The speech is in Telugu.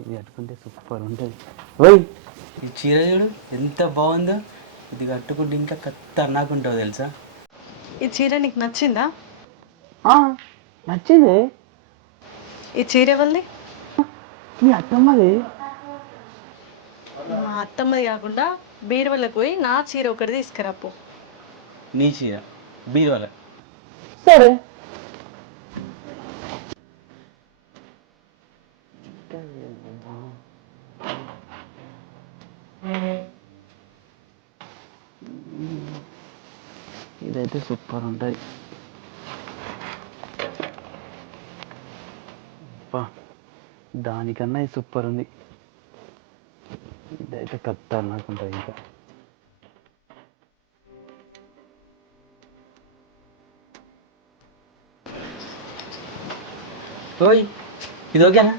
ఇది కట్టుకుంటే సూపర్ ఉంటుంది. ఓయ్ ఈ చీర చూడు ఎంత బాగుందో. ఇది కట్టుకుంటే ఇంకా ఖతర్నాకుంటావు తెలుసా. ఈ చీర నీకు నచ్చిందా? నచ్చింది. ఈ చీర ఎవరిది? మీ అత్తమ్మది. మా అత్తమ్మది కాకుండా బీరువాళ్ళకి పోయి నా చీర ఒకటి తీసుకురాపో. నీ చీర బీరువాల. సరే. ఇదైతే సూపర్ ఉంటుంది. దానికన్నా ఇది సూపర్ ఉంది. ఇదైతే ఖతర్నాక్ ఉంటుంది ఇంకా. ఓయ్ ఇది ఓకేనా?